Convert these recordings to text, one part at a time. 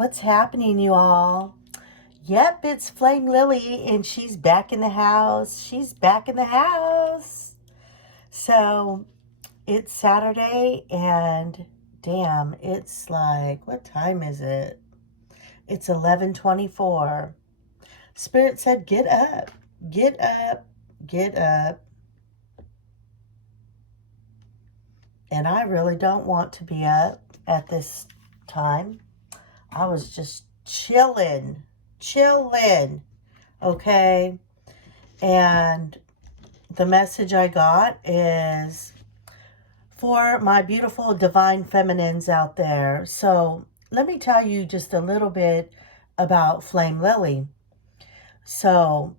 What's happening, you all? Yep, it's Flame Lily, and she's back in the house. She's back in the house. So it's Saturday, and damn, it's like, what time is it? It's 11:24. Spirit said, get up, get up, get up. And I really don't want to be up at this time. I was just chilling, okay? And the message I got is for my beautiful divine feminines out there. So let me tell you just a little bit about Flame Lily. So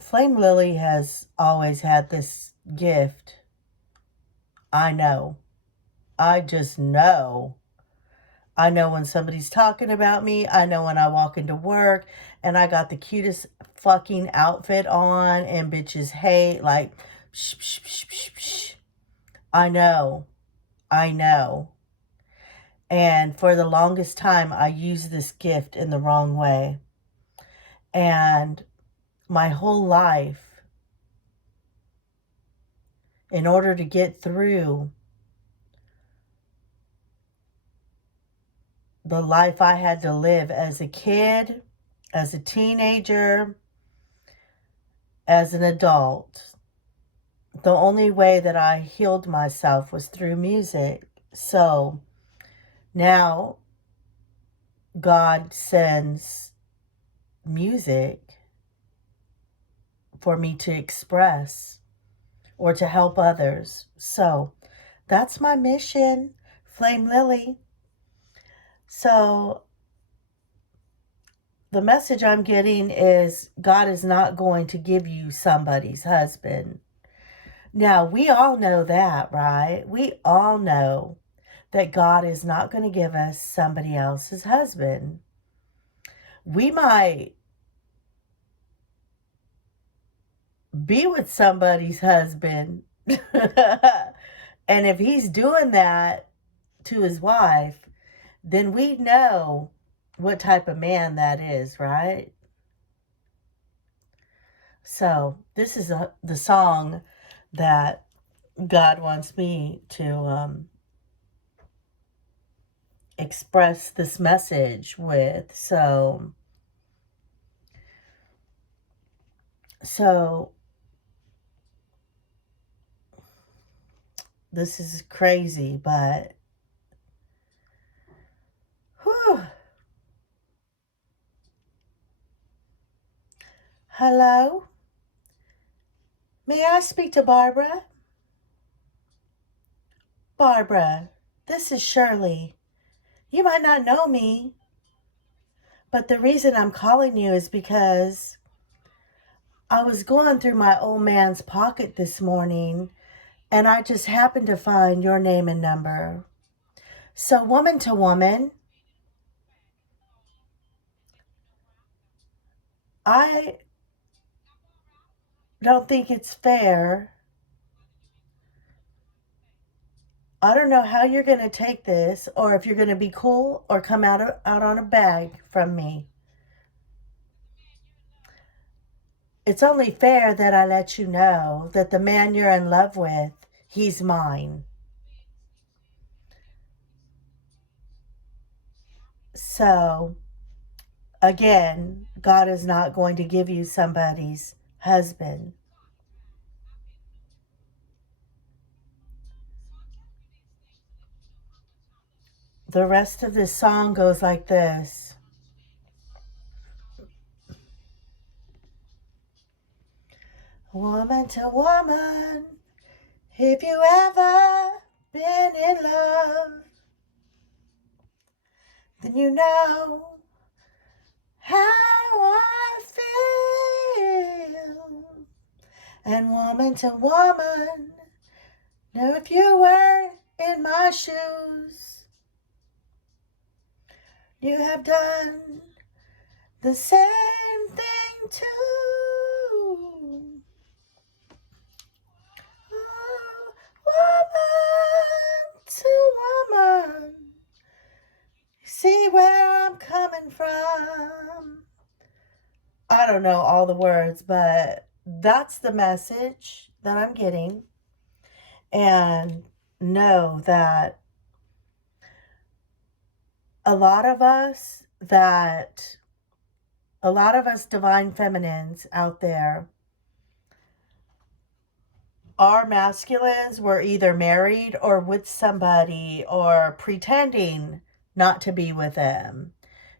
Flame Lily has always had this gift. I know. I just know. I know when somebody's talking about me. I know when I walk into work and I got the cutest fucking outfit on and bitches hate, like, psh, psh, psh, psh, psh. I know. And for the longest time, I used this gift in the wrong way. And my whole life, in order to get through the life I had to live as a kid, as a teenager, as an adult, the only way that I healed myself was through music. So now God sends music for me to express or to help others. So that's my mission, Flame Lily. So the message I'm getting is God is not going to give you somebody's husband. Now, we all know that, right? We all know that God is not going to give us somebody else's husband. We might be with somebody's husband. And if he's doing that to his wife, then we know what type of man that is, right? So this is the song that God wants me to express this message with. So this is crazy, but whew. Hello? May I speak to Barbara? Barbara, this is Shirley. You might not know me, but the reason I'm calling you is because I was going through my old man's pocket this morning and I just happened to find your name and number. So, woman to woman, I don't think it's fair. I don't know how you're going to take this, or if you're going to be cool or come out on a bag from me. It's only fair that I let you know that the man you're in love with, he's mine. So, again, God is not going to give you somebody's husband. The rest of this song goes like this. Woman to woman, if you ever been in love, then you know how I feel. And woman to woman, now if you were in my shoes, you have done the same thing too. Oh, woman to woman, See where I'm coming from. I don't know all the words, but that's the message that I'm getting. And know that a lot of us divine feminines out there, our masculines were either married or with somebody or pretending not to be with them.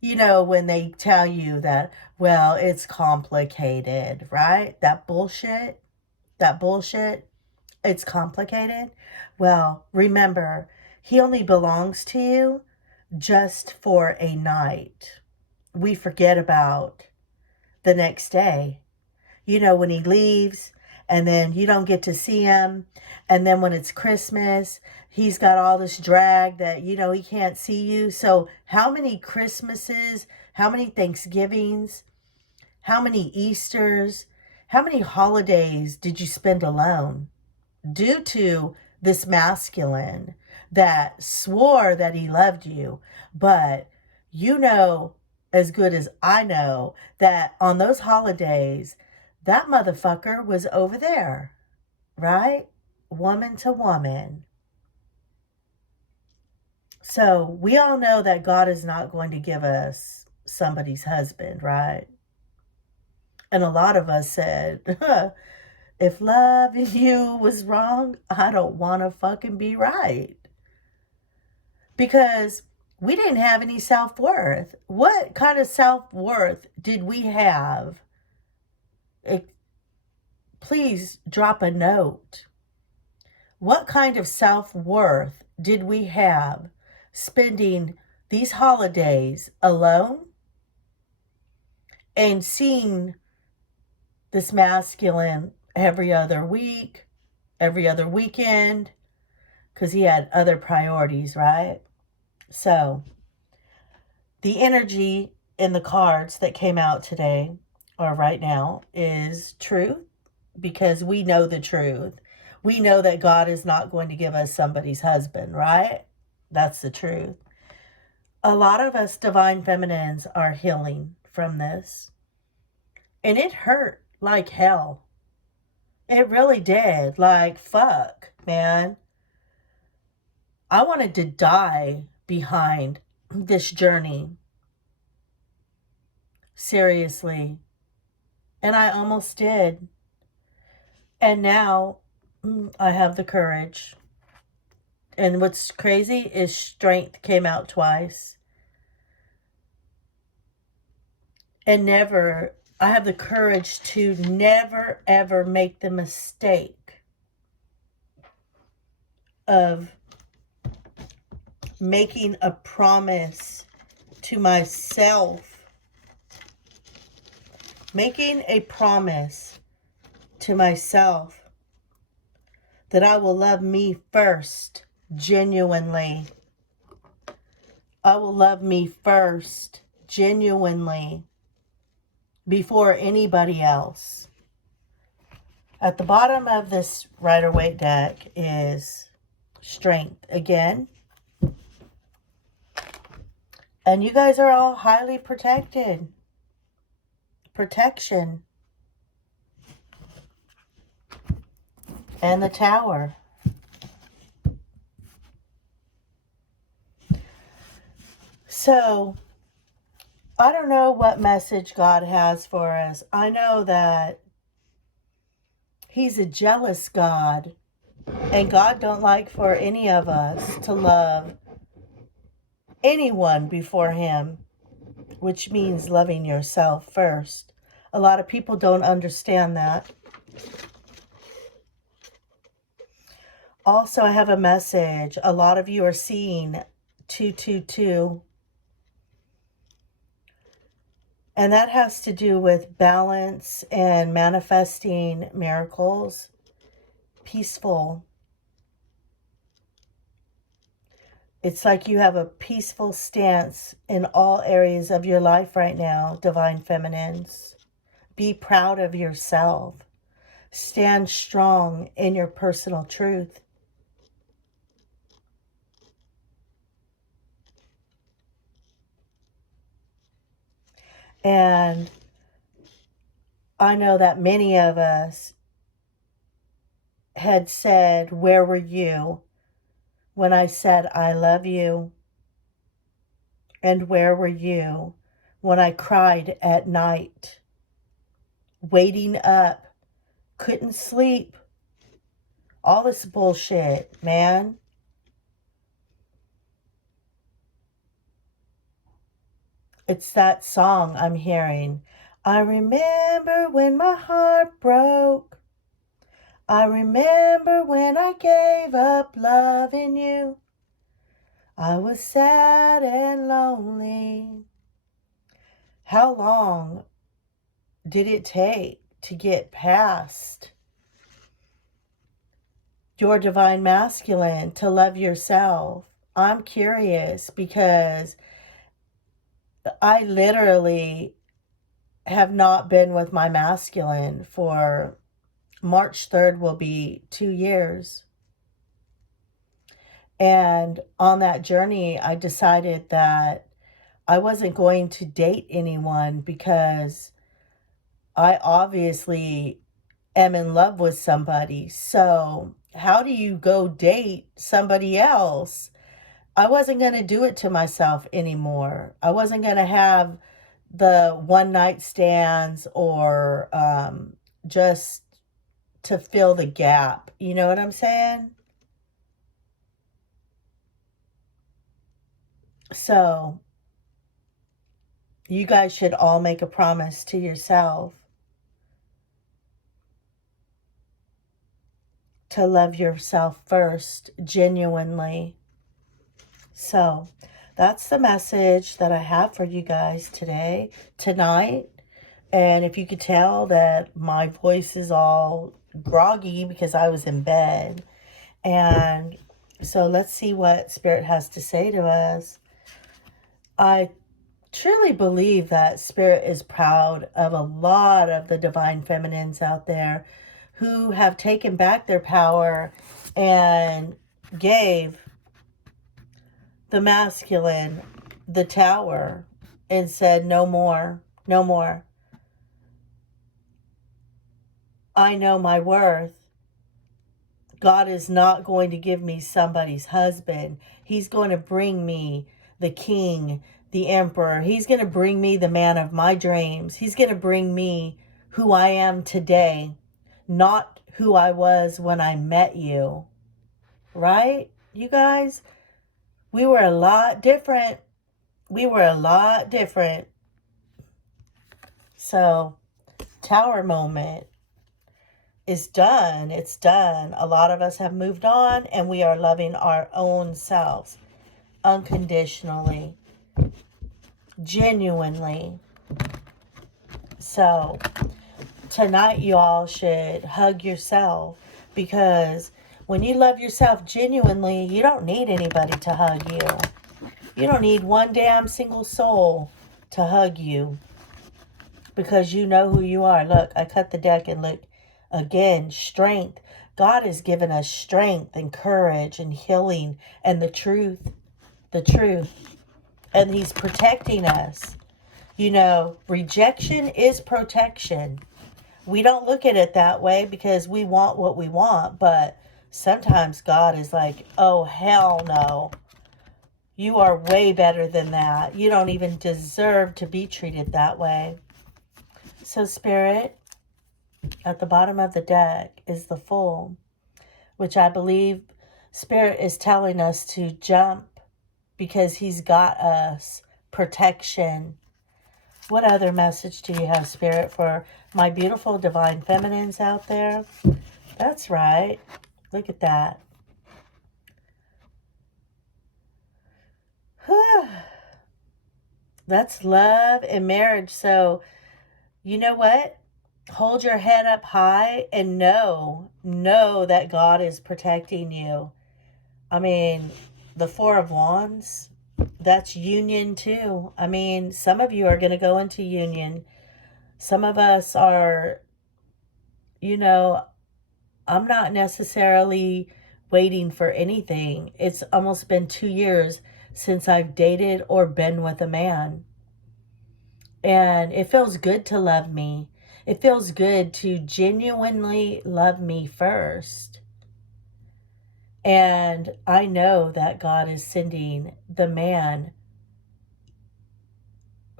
You know, when they tell you that, well, it's complicated, right? That bullshit, it's complicated. Well, remember, he only belongs to you just for a night. We forget about the next day. You know, when he leaves and then you don't get to see him. And then when it's Christmas, he's got all this drag that, you know, he can't see you. So how many Christmases, how many Thanksgivings, how many Easters, how many holidays did you spend alone due to this masculine that swore that he loved you? But you know as good as I know that on those holidays, that motherfucker was over there, right? Woman to woman. So we all know that God is not going to give us somebody's husband, right? And a lot of us said, if loving you was wrong, I don't want to fucking be right. Because we didn't have any self-worth. What kind of self-worth did we have? Please drop a note. What kind of self-worth did we have spending these holidays alone and seeing this masculine every other week, every other weekend, because he had other priorities, right? So the energy in the cards that came out today or right now is truth, because we know the truth. We know that God is not going to give us somebody's husband, right? That's the truth. A lot of us divine feminines are healing from this. And it hurt like hell. It really did. Like, fuck, man. I wanted to die behind this journey. Seriously. And I almost did. And now I have the courage. And what's crazy is strength came out twice. And I have the courage to never, ever make the mistake of making a promise to myself. Making a promise to myself that I will love me first, genuinely. I will love me first, genuinely, before anybody else. At the bottom of this Rider-Waite deck is strength again. And you guys are all highly protected. Protection. And the Tower. So, I don't know what message God has for us. I know that He's a jealous God. And God don't like for any of us to love anyone before Him, which means loving yourself first. A lot of people don't understand that. Also, I have a message. A lot of you are seeing 222. And that has to do with balance and manifesting miracles. Peaceful. It's like you have a peaceful stance in all areas of your life right now, divine feminines. Be proud of yourself. Stand strong in your personal truth. And I know that many of us had said, "Where were you when I said I love you? And where were you when I cried at night, waiting up, couldn't sleep?" All this bullshit, man. It's that song I'm hearing. I remember when my heart broke. I remember when I gave up loving you. I was sad and lonely. How long did it take to get past your divine masculine, to love yourself? I'm curious because I literally have not been with my masculine for March 3rd will be 2 years. And on that journey, I decided that I wasn't going to date anyone because I obviously am in love with somebody. So how do you go date somebody else? I wasn't going to do it to myself anymore. I wasn't going to have the one night stands or just to fill the gap. You know what I'm saying? So you guys should all make a promise to yourself to love yourself first, genuinely. So that's the message that I have for you guys tonight. And if you could tell that my voice is all groggy because I was in bed. And so let's see what Spirit has to say to us. I truly believe that Spirit is proud of a lot of the divine feminines out there who have taken back their power and gave the masculine the tower and said, no more, no more. I know my worth. God is not going to give me somebody's husband. He's going to bring me the king, the emperor. He's going to bring me the man of my dreams. He's going to bring me who I am today, not who I was when I met you. Right, you guys? We were a lot different. We were a lot different. So, tower moment is done. It's done. A lot of us have moved on and we are loving our own selves unconditionally, genuinely. So tonight you all should hug yourself, because when you love yourself genuinely, you don't need anybody to hug you. You don't need one damn single soul to hug you, because you know who you are. Look, I cut the deck and look again, strength. God has given us strength and courage and healing and the truth. The truth. And He's protecting us. You know, rejection is protection. We don't look at it that way because we want what we want, but sometimes God is like, oh, hell no. You are way better than that. You don't even deserve to be treated that way. So, Spirit, at the bottom of the deck is the Fool, which I believe Spirit is telling us to jump because He's got us protection. What other message do you have, Spirit, for my beautiful divine feminines out there? That's right. Look at that. That's love and marriage. So, you know what? Hold your head up high and know that God is protecting you. I mean, the Four of Wands, that's union too. I mean, some of you are going to go into union. Some of us are, you know, I'm not necessarily waiting for anything. It's almost been 2 years since I've dated or been with a man. And it feels good to love me. It feels good to genuinely love me first. And I know that God is sending the man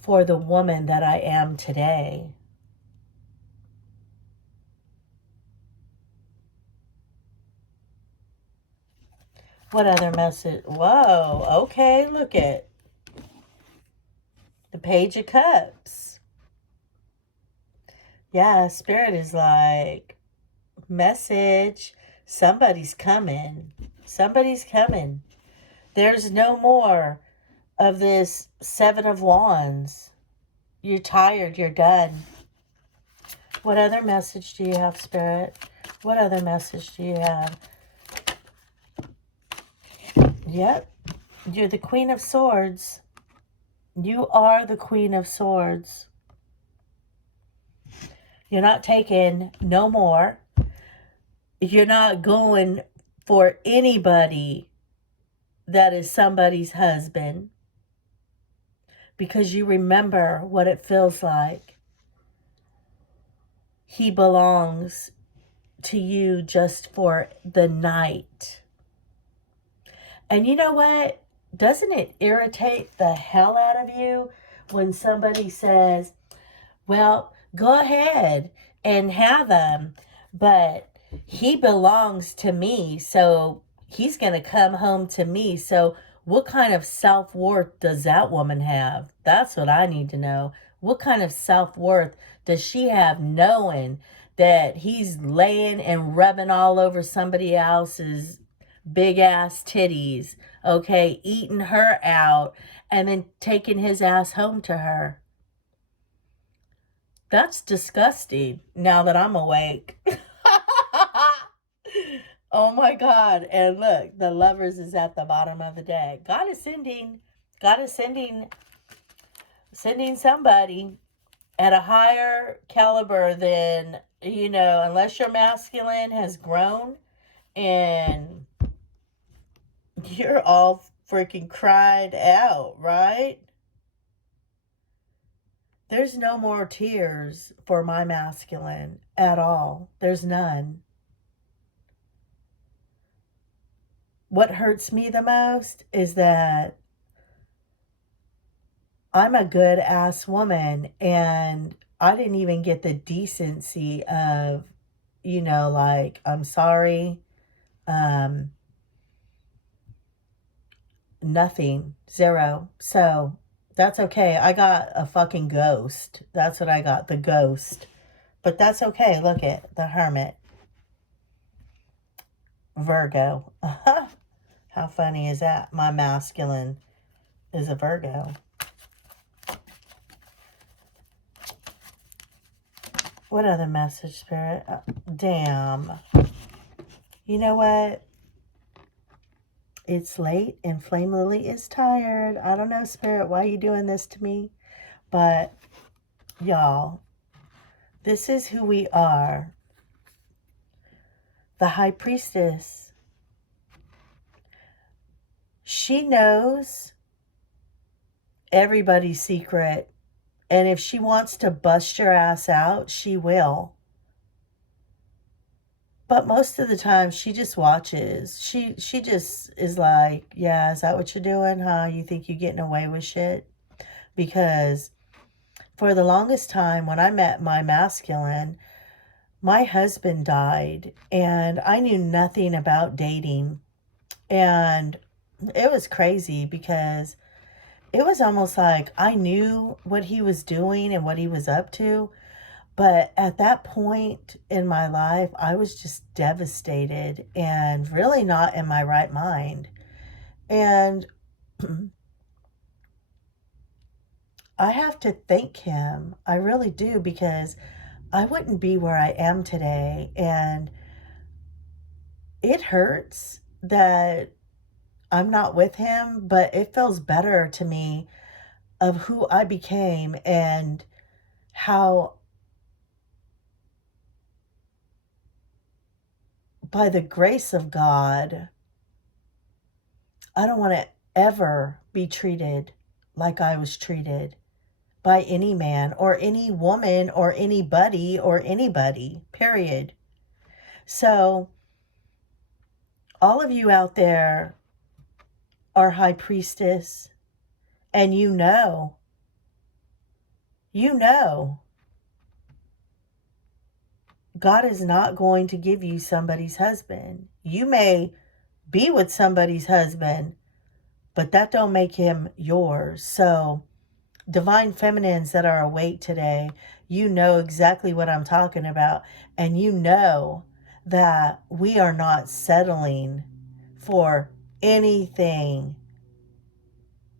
for the woman that I am today. What other message? Whoa, okay, look at the Page of Cups. Yeah, Spirit is like, message, somebody's coming. Somebody's coming. There's no more of this Seven of Wands. You're tired, you're done. What other message do you have, Spirit? What other message do you have? Yep, you're the Queen of Swords. You are the Queen of Swords. You're not taking no more. You're not going for anybody that is somebody's husband, because you remember what it feels like. He belongs to you just for the night. And you know what? Doesn't it irritate the hell out of you when somebody says, well, go ahead and have him, but he belongs to me, so he's going to come home to me. So what kind of self-worth does that woman have? That's what I need to know. What kind of self-worth does she have knowing that he's laying and rubbing all over somebody else's big ass titties, okay, eating her out, and then taking his ass home to her? That's disgusting now that I'm awake. Oh my God. And look, the Lovers is at the bottom of the deck. God is sending somebody at a higher caliber than, unless your masculine has grown and you're all freaking cried out, right? There's no more tears for my masculine at all. There's none. What hurts me the most is that I'm a good ass woman and I didn't even get the decency of, like, I'm sorry. Nothing. Zero. So that's okay. I got a fucking ghost. That's what I got. The ghost. But that's okay. Look at the Hermit. Virgo. How funny is that? My masculine is a Virgo. What other message, Spirit? Damn. You know what? It's late and Flame Lily is tired. I don't know, Spirit, why you doing this to me? But, y'all, this is who we are. The High Priestess. She knows everybody's secret. And if she wants to bust your ass out, she will. But most of the time, she just watches. She just is like, yeah, is that what you're doing, huh? You think you're getting away with shit? Because for the longest time, when I met my masculine, my husband died. And I knew nothing about dating. And it was crazy because it was almost like I knew what he was doing and what he was up to. But at that point in my life, I was just devastated and really not in my right mind. And I have to thank him. I really do, because I wouldn't be where I am today. And it hurts that I'm not with him, but it feels better to me of who I became and how, by the grace of God, I don't want to ever be treated like I was treated. by any man or any woman or anybody, period. So all of you out there are high priestess, and you know God is not going to give you somebody's husband. You may be with somebody's husband, but that don't make him yours. So divine feminines that are awake today, you know exactly what I'm talking about. And you know that we are not settling for anything.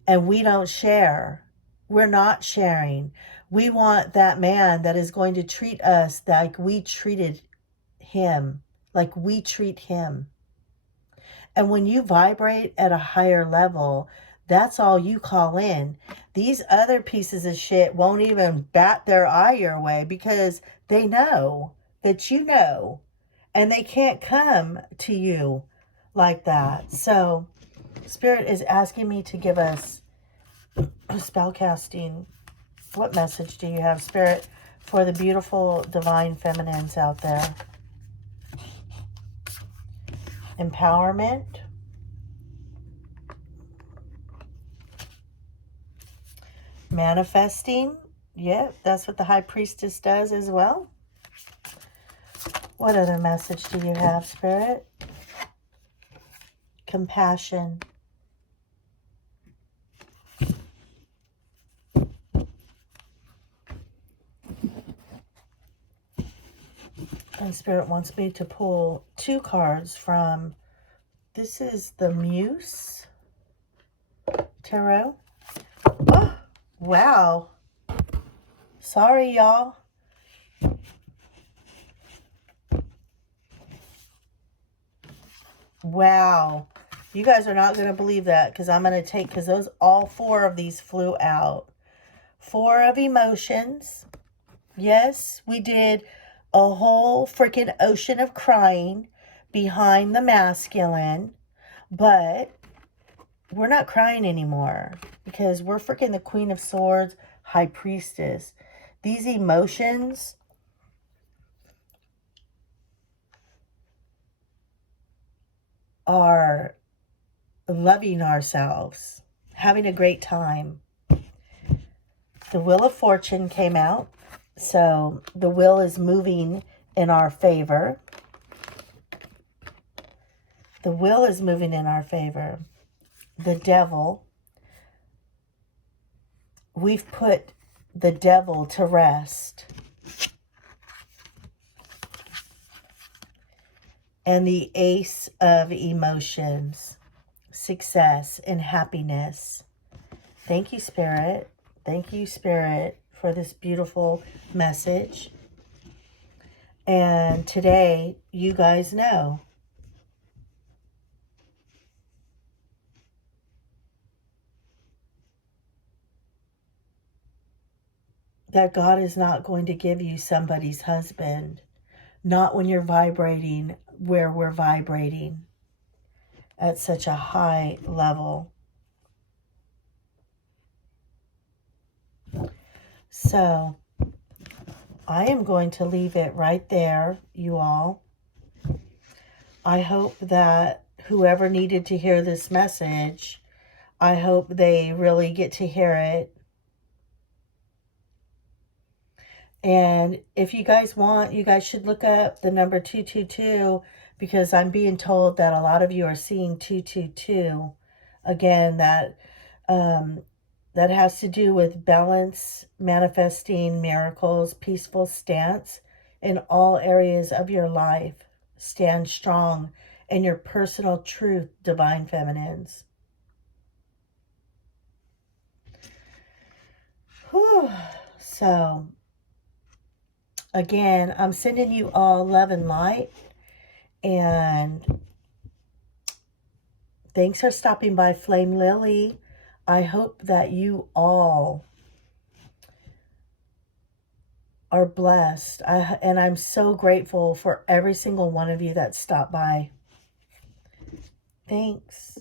And we don't share. We're not sharing. We want that man that is going to treat us like we treated him, like we treat him. And when you vibrate at a higher level, that's all you call in. These other pieces of shit won't even bat their eye your way because they know that you know, and they can't come to you like that. So Spirit is asking me to give us spell casting. What message do you have, Spirit, for the beautiful divine feminines out there? Empowerment. Manifesting. Yep, that's what the High Priestess does as well. What other message do you have, Spirit? Compassion. And Spirit wants me to pull 2 cards from, this is the Muse Tarot. Oh, wow. Sorry, y'all. Wow. You guys are not going to believe that because I'm going to take, because all 4 of these flew out. 4 of emotions. Yes, we did a whole freaking ocean of crying behind the masculine, but we're not crying anymore because we're freaking the Queen of Swords, High Priestess. These emotions are loving ourselves, having a great time. The Wheel of Fortune came out. So the wheel is moving in our favor. The wheel is moving in our favor. The Devil. We've put the devil to rest. And the Ace of Emotions. Success and happiness. Thank you, Spirit. Thank you, Spirit, for this beautiful message. And today, you guys know that God is not going to give you somebody's husband. Not when you're vibrating where we're vibrating at such a high level. So, I am going to leave it right there, you all. I hope that whoever needed to hear this message, I hope they really get to hear it. And if you guys want, you guys should look up the number 222 because I'm being told that a lot of you are seeing 222. Again, that has to do with balance, manifesting miracles, peaceful stance in all areas of your life. Stand strong in your personal truth, divine feminines. Whew. So, again, I'm sending you all love and light. And thanks for stopping by, Flame Lily. I hope that you all are blessed. And I'm so grateful for every single one of you that stopped by. Thanks.